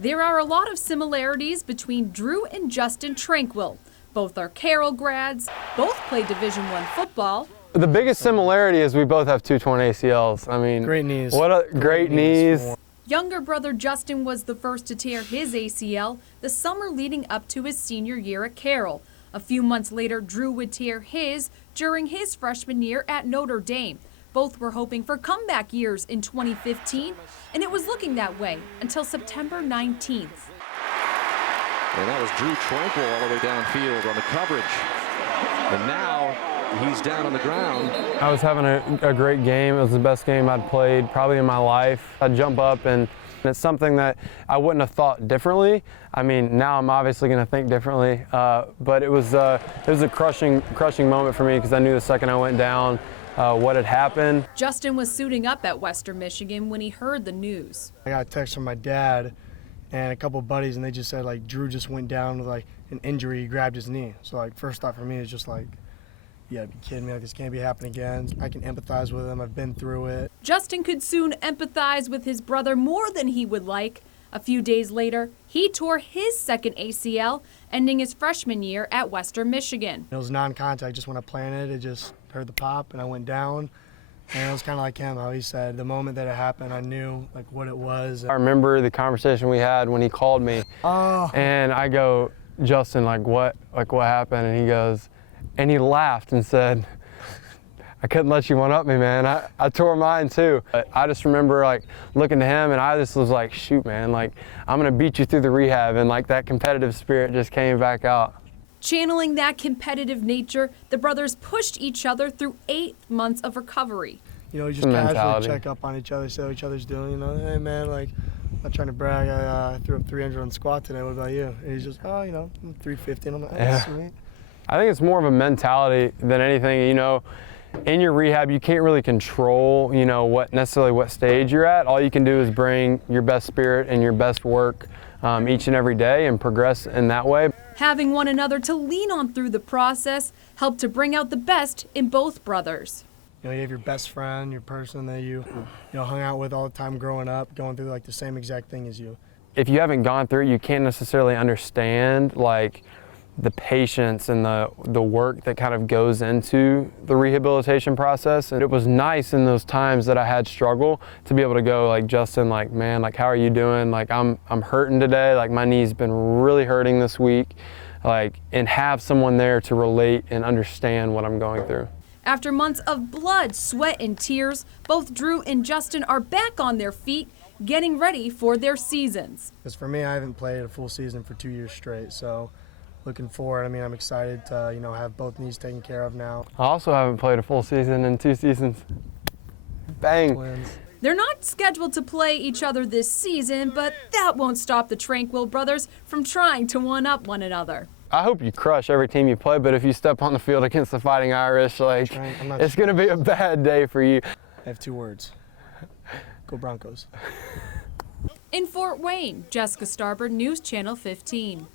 There are a lot of similarities between Drue and Justin Tranquill. Both are Carroll grads, both play Division I football. The biggest similarity is we both have two torn ACLs. I mean, great knees. What a great knees. Younger brother Justin was the first to tear his ACL the summer leading up to his senior year at Carroll. A few months later, Drue would tear his during his freshman year at Notre Dame. Both were hoping for comeback years in 2015, and it was looking that way until September 19th. And that was Drue Tranquill all the way downfield on the coverage. And now he's down on the ground. I was having a great game. It was the best game I'd played probably in my life. I'd jump up, and it's something that I wouldn't have thought differently. I mean, now I'm obviously going to think differently, but it was a crushing moment for me because I knew the second I went down what had happened. Justin was suiting up at Western Michigan when he heard the news. I got a text from my dad and a couple of buddies, and they just said, like, Drue just went down with, like, an injury. He grabbed his knee. So, like, first thought for me is just like, you gotta be kidding me, like, this can't be happening again. I can empathize with him. I've been through it. Justin could soon empathize with his brother more than he would like. A few days later, he tore his second ACL, ending his freshman year at Western Michigan. It was non-contact. Just when I planted, it just heard the pop, and I went down. And it was kind of like him, how he said, the moment that it happened, I knew, like, what it was. I remember the conversation we had when he called me, and I go, Justin, like what happened? And he goes, and he laughed and said, I couldn't let you one up me, man. I tore mine too. But I just remember like looking to him, and I just was like, shoot, man, like I'm gonna beat you through the rehab, and like that competitive spirit just came back out. Channeling that competitive nature, the brothers pushed each other through 8 months of recovery. You know, you just casually check up on each other, see how each other's doing. You know, hey man, like, I'm not trying to brag. I threw up 300 on the squat today. What about you? And he's just, oh, you know, 350. And I'm like, oh, yeah. Sweet. I think it's more of a mentality than anything. You know, in your rehab, you can't really control, you know, what stage you're at. All you can do is bring your best spirit and your best work each and every day and progress in that way. Having one another to lean on through the process helped to bring out the best in both brothers. You know, you have your best friend, your person that you hung out with all the time growing up, going through like the same exact thing as you. If you haven't gone through it, you can't necessarily understand like the patience and the work that kind of goes into the rehabilitation process. And it was nice in those times that I had struggle to be able to go like, Justin, like, man, like, how are you doing? Like, I'm hurting today. Like, my knee's been really hurting this week. Like, and have someone there to relate and understand what I'm going through. After months of blood, sweat, and tears, both Drue and Justin are back on their feet, getting ready for their seasons. Because for me, I haven't played a full season for 2 years straight, so looking forward. I mean, I'm excited to, you know, have both knees taken care of now. I also haven't played a full season in 2 seasons. Bang. Twins. They're not scheduled to play each other this season, but that won't stop the Tranquill brothers from trying to one-up one another. I hope you crush every team you play, but if you step on the field against the Fighting Irish, like, it's going to be a bad day for you. I have 2 words. Go Broncos. In Fort Wayne, Jessica Starbird, News Channel 15.